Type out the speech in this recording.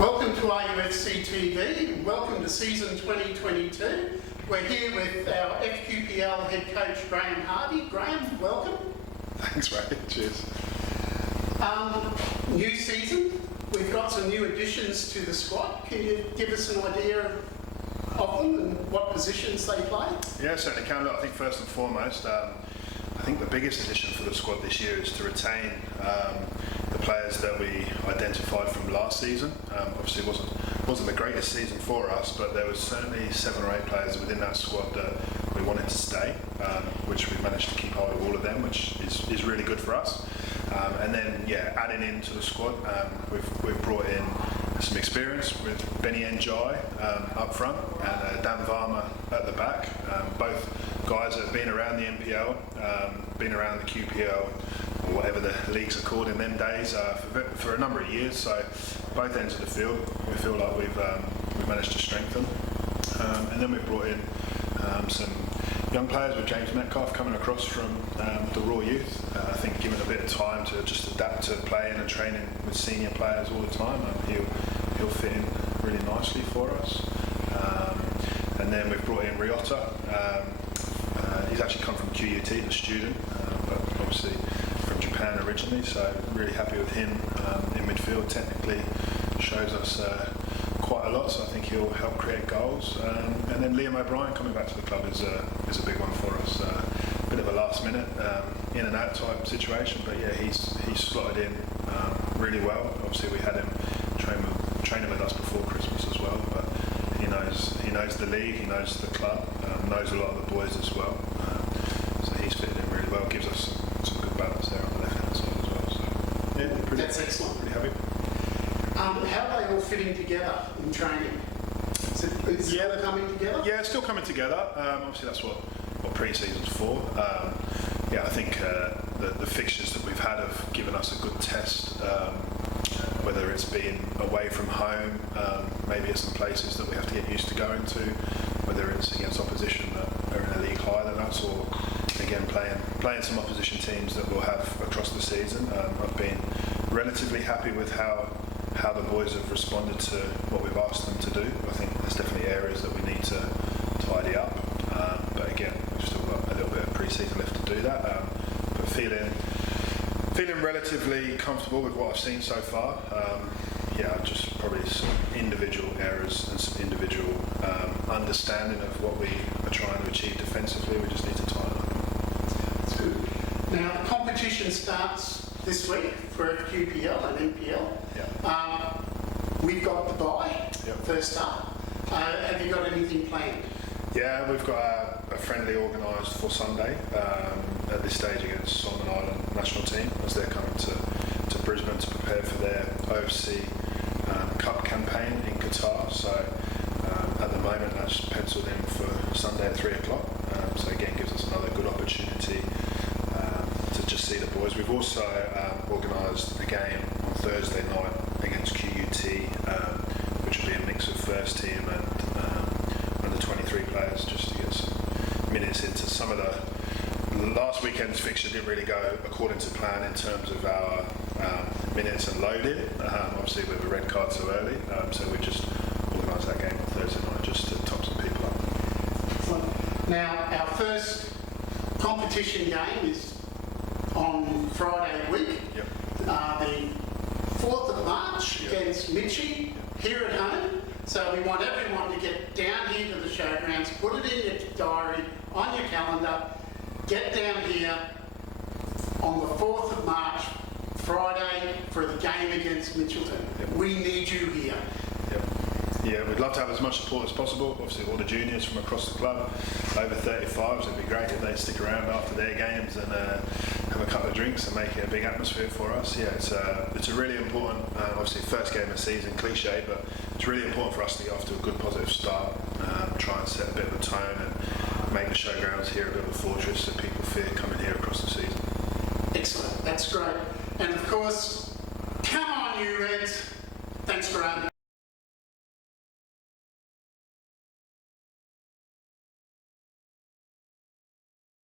Welcome to our Rufc Tv and welcome to season 2022. We're here with our FQPL head coach Graham Hardy. Graham, welcome. Thanks, Ray. Cheers. New season, we've got some new additions to the squad. Can you give us an idea of them and what positions they play? Yeah, certainly can. Look, I think first and foremost, I think the biggest addition for the squad this year is to retain the players that we identified from last season. Obviously, it wasn't the greatest season for us, but there was certainly 7 or 8 players within that squad that we wanted to stay, which we managed to keep hold of all of them, which is really good for us. And then, yeah, adding into the squad, we've brought in some experience with Benny Njai up front and Dan Varma at the back. Both guys that have been around the NPL, been around the QPL, or whatever the leagues are called in them days, for a number of years. So both ends of the field, we feel like we've managed to strengthen. And then we've brought in some young players with James Metcalf coming across from the Raw Youth. I think given a bit of time to just adapt to playing and training with senior players all the time, he'll fit in really nicely for us. And then we've brought in Ryota. He's actually come from QUT, the student, but obviously from Japan originally, so really happy with him in midfield. Technically shows us quite a lot, so I think he'll help create goals. And then Liam O'Brien coming back to the club is a big one for us. Bit of a last minute in and out type situation, but yeah, he's slotted in really well. Obviously we had him training with us before Christmas as well, but he knows the league, he knows the club, knows a lot of the boys as well. So he's fitted in really well, gives us some good balance there on the left hand side as well. So yeah, That's excellent. Pretty happy. How are they all fitting together in training? Is it all coming together? Yeah, it's still coming together. Obviously that's what pre-season's for. Yeah, I think the fixtures that we've had have given us a good test, whether it's been away from home, maybe at some places that we have to get used to going to, whether it's against opposition that are in a league higher than us, or again playing some opposition teams that we'll have across the season. I've been relatively happy with how the boys have responded to what we've asked them to do. I think there's definitely areas that we need to tidy up, but again, we've still got a little bit of pre-season left to do that. But feeling relatively comfortable with what I've seen so far. Yeah, just probably some individual errors and some individual understanding of what we are trying to achieve defensively. We just need to tighten up. That's good. Now, the competition starts this week for FQPL and NPL. Yeah. We've got the bye first up. Have you got anything planned? Yeah, we've got a friendly organised for Sunday at this stage against Solomon Island national team, as they're coming to Brisbane to prepare for their OFC Cup campaign in Qatar. So at the moment that's penciled in for Sunday at 3 o'clock. So again, gives us another good opportunity to just see the boys. We've also organised a game on Thursday night against QUT, which will be a mix of first team and under 23 players, just to get some minutes into some of the last weekend's fixture. Didn't really go according to plan in terms of our minutes and loading, obviously with a red card so early, so we just organised that game on Thursday night just to top some people up. Excellent. Now, our first competition game is on Friday week, the 4th of March against Mitchie here at home. So we want everyone to get down here to the showgrounds, put it in your diary, on your calendar, get down here on the 4th of March, Friday, for the game against Mitchelton. We need you here. Yeah, we'd love to have as much support as possible. Obviously, all the juniors from across the club, over 35s, it'd be great if they stick around after their games and have a couple of drinks and make it a big atmosphere for us. Yeah, it's a really important, obviously first game of the season, cliche, but it's really important for us to get off to a good positive start, try and set a bit of a tone and make the showgrounds here a bit of a fortress that people fear coming here across the season. Excellent, that's great. And of course, come on you Reds, thanks for